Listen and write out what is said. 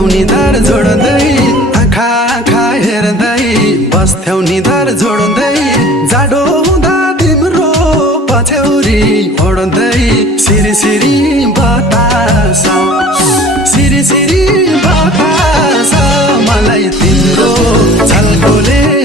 बस्थ्यौ निधार जोड्दै आँखा आँखा हेर्दै बस्थ्यौ निधार जोड्दै जाडो हुँदा तिम्रो पछ्यौरी ओड्दै सिरी सिरी बतास सिरी सिरी बतास मलाई तिम्रो झल्कोले